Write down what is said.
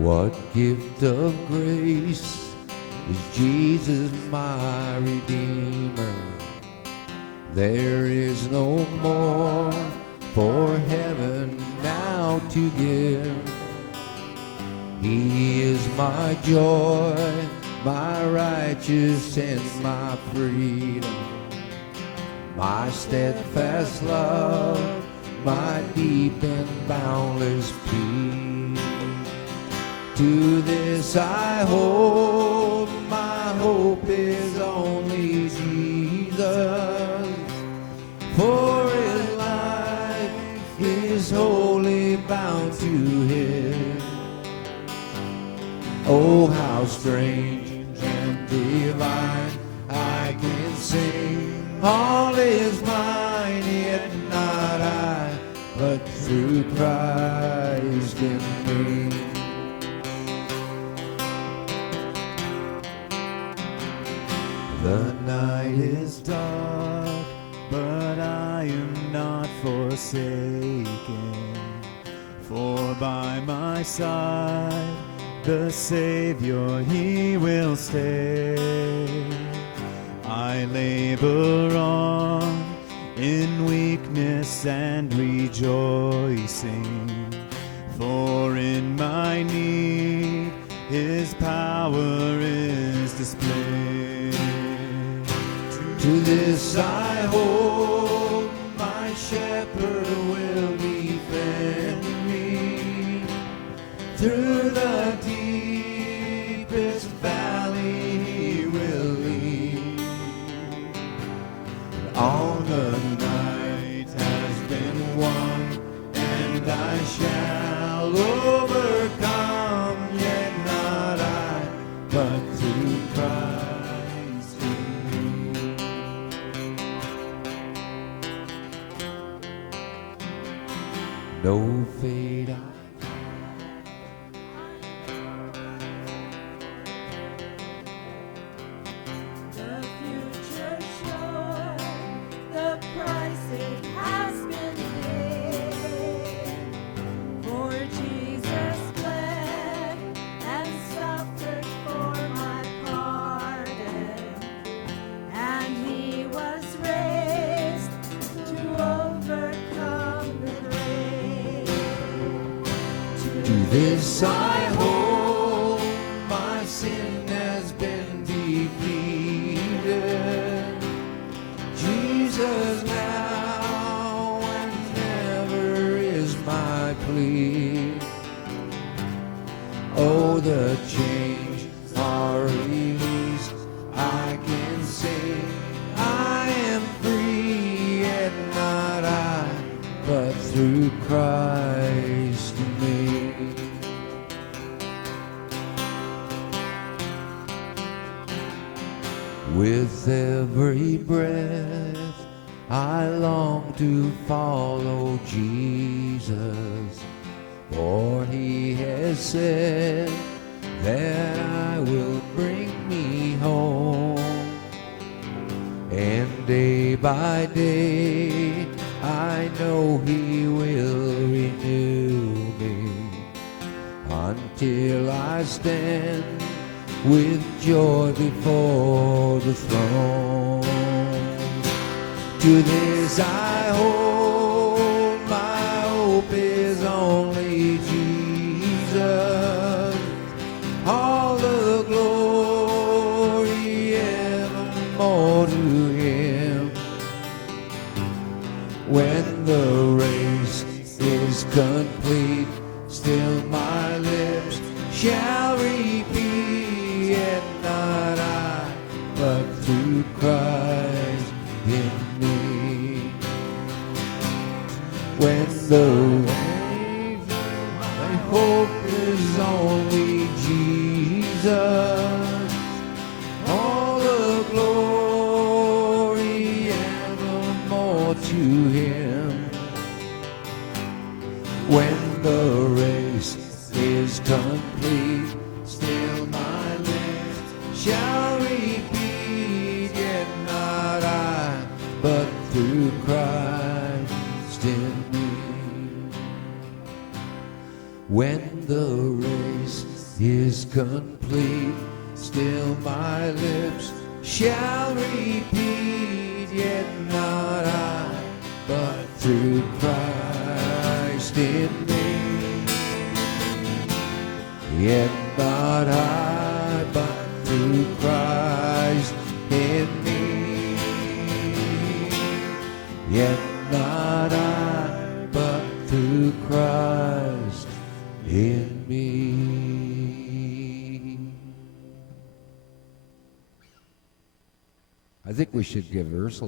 What gift of grace is Jesus my Redeemer? There is no more for heaven now to give. He is my joy, my righteousness, and my freedom, my steadfast love, my deep and boundless peace. To this I hold, my hope is only Jesus, for his life is wholly bound to him. Oh, how strange and divine, I can sing, all is mine, yet not I, but through Christ in me. The night is dark, but I am not forsaken, for by my side the Savior, he will stay. I labor on in weakness and rejoicing, for in my need his power is displayed. To this I hold, my shepherd will defend me. Through the deepest valley he will lead. All the night has been won, and I shall overcome, yet not I, but through Christ in me. No fate The future sure, the price it has been paid. For Jesus bled and suffered for my pardon, and he was raised to overcome the grave. To this I hold, my sin has been defeated. Jesus now and never is my plea. Oh, the chains are released, I can say I am free, and not I, but through Christ in me. With every breath I long to follow Jesus, for he has said that I will bring me home. And day by day I know he will renew me, until I stand with joy before the throne. To this I hold, my hope is only Jesus. All the glory evermore to him. When the race is complete, still my lips shall repeat, yet not I, but through Christ in me. When the race, my hope is only Jesus. All the glory evermore to him. When the race is complete, still my lips shall repeat, yet not I, but through Christ in me. When the race is complete, still my lips shall repeat, yet not I, but through Christ in me. Yet not I, but through Christ in me. Yet not I, but through Christ in me. I think we should give Ursula